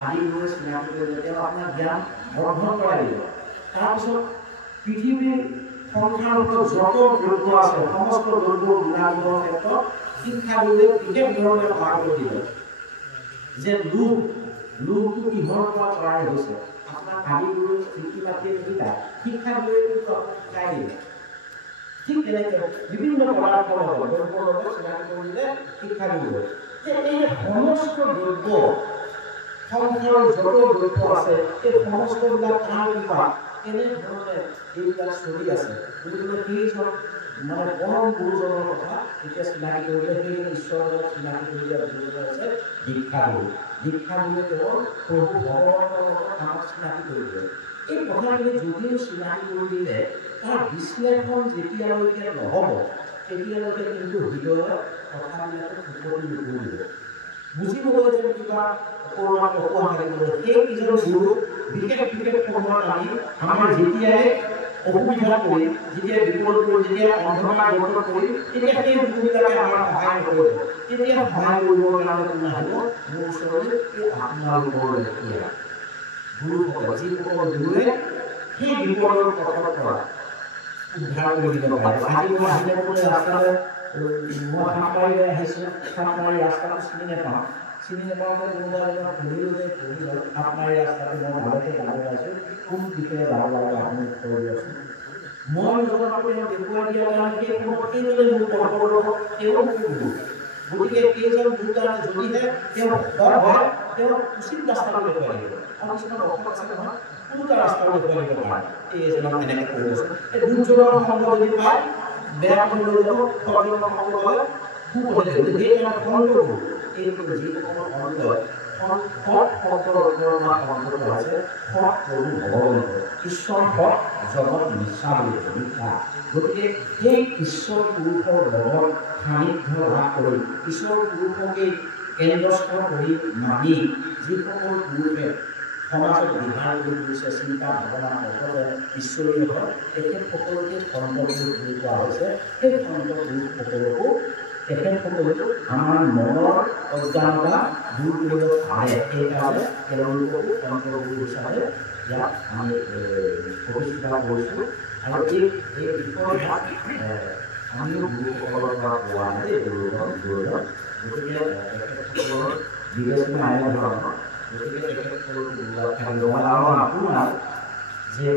আদিগুৰু চিনাকি কৰিলে তেওঁ আপোনাৰ জ্ঞান বৰ্ধন কৰাই দিব। তাৰপিছত পৃথিৱীৰ সংসাৰত যত দ্ৰব্য আছে সমস্ত দ্ৰব্য গুণাগুণৰ ক্ষেত্ৰত শিক্ষাগুৰুৱে বিশেষ ধৰণে সহায় কৰি দিলে যে লোভটো কিহৰ পৰা তৈয়াৰ হৈছে আপোনাৰ আদিগুৰুৰ ৰীতি মাতি শিক্ষাগুৰুৱে শিকাই দিলে। ঠিক তেনেকৈ বিভিন্ন পদাৰ্থৰ লগত দ্ৰব্যৰ লগত চিনাকি কৰিলে শিক্ষাগুৰুৱে যে এই সমস্ত দ্ৰব্য সংসাৰৰ যত দ্ৰব্য আছে এই সমস্তবিলাক কাৰ কৃপা কেনেধৰণে এইবিলাক চলি আছে গতিকে সেইজন মানে পৰম গুৰুজনৰ কথা এতিয়া চিনাকি কৰিলে সেই ঈশ্বৰৰ চিনাকি কৰি দিয়া গুৰুজন আছে দীক্ষাগুৰু। দীক্ষাগুৰুৱে কেৱল প্ৰভু ভগৱন্তৰ লগত আমাক চিনাকি কৰি দিয়ে। এই কথাখিনি যদিও চিনাকি কৰি দিলে তাৰ বিশ্লেষণ যেতিয়ালৈকে নহ'ব তেতিয়ালৈকে কিন্তু হৃদয়ত কথাবিলাকে ফুটনি নুফুলিব। বুজিবলৈ যেন কিবা কৰোণা অকোৱা থাকিব সেই কিজন গুৰু বিশেষ সময়ত আমি আমাৰ যেতিয়াই অসুবিধা পৰি যেতিয়া বিপদ পৰি যেতিয়া অন্ধকাৰ জগতত পৰি তেতিয়া সেই গুৰুবিলাকে আমাৰ সহায় কৰিব। তেতিয়া সহায় কৰিবৰ কাৰণে কোন আহিব মোৰ ওচৰলৈ এই আপোনালোকৰ লেখীয়া গুৰুসকল যিসকল গুৰুৱে সেই বিপদৰ পথৰ পৰা উদ্ধাৰ কৰি দিব পাৰে। আজি মই আহিলে বোলে ৰাস্তালৈ মই সামবাৰীলৈ আহিছোঁ, সামবাৰী ৰাস্তাটো চিনি নাপাওঁ কোনোবা এজনক সুধিলোঁ যে সামবাৰী ৰাস্তাটো মই ভালকৈ যাব পাইছোঁ কোন দিশে যাব লাগে আপুনি কৈ দিয়কচোন। মই নজনাকৈ তেওঁ দেখুৱাই দিয়াৰ কাৰণে সেই সময়খিনিলৈ মোৰ পথপ্ৰদৰ্শক তেওঁ গুৰু। গতিকে কেইজন গুৰুৰ কাৰণে যদিহে তেওঁ হয় তেওঁ উচিত ৰাস্তাটো দেখুৱাই দিব আৰু কিছুমান অৰ্থ আছে নহয় কোনোটা ৰাস্তাটো দেখুৱাই দিব পাৰে এইজনক এনেকৈ কৰিবচোন। এই দুজনৰ সংগ যদি পায় বেয়া পথলৈ যাব সজনৰ সংগ লয় সুপথে যাব। সেইকাৰণে সংগ এইটো যিসকলৰ অন্ত সৎ শব্দৰ সংগত আছে সৎ প্ৰভু ভগৱন্তৰ ঈশ্বৰ সৎ জগত মিছা বুলি মিথ্যা। গতিকে সেই ঈশ্বৰ পুৰুষৰ লগত সান্নিধ্য লাভ কৰি ঈশ্বৰ পুৰুষকেই কেন্দ্ৰস্থ কৰি মানি যিসকল পুৰুষে সমাজত বিহাৰ কৰি গৈছে চিন্তা ভাৱনা অৰ্থতে ঈশ্বৰীয় হয় তেখেতসকলকে সন্ত পুৰুষ বুলি কোৱা হৈছে। সেই সন্ত পুৰুষসকলকো তেখেতসকলেও আমাৰ মনৰ অজ্ঞানতা দূৰ কৰিব পাৰে। সেইকাৰণে তেওঁলোককো সন্ত গুৰু হিচাপে ইয়াত আমি প্ৰতিষ্ঠা কৰিছোঁ আৰু এই বিষয়ত আমিও গুৰুসকলৰ পৰা পোৱা নাই গুৰুজন গতিকে তেখেতসকলৰ বিবেচনা এনে ধৰণৰ গতিকে তেখেতসকলৰ আৰু আপোনাৰ যে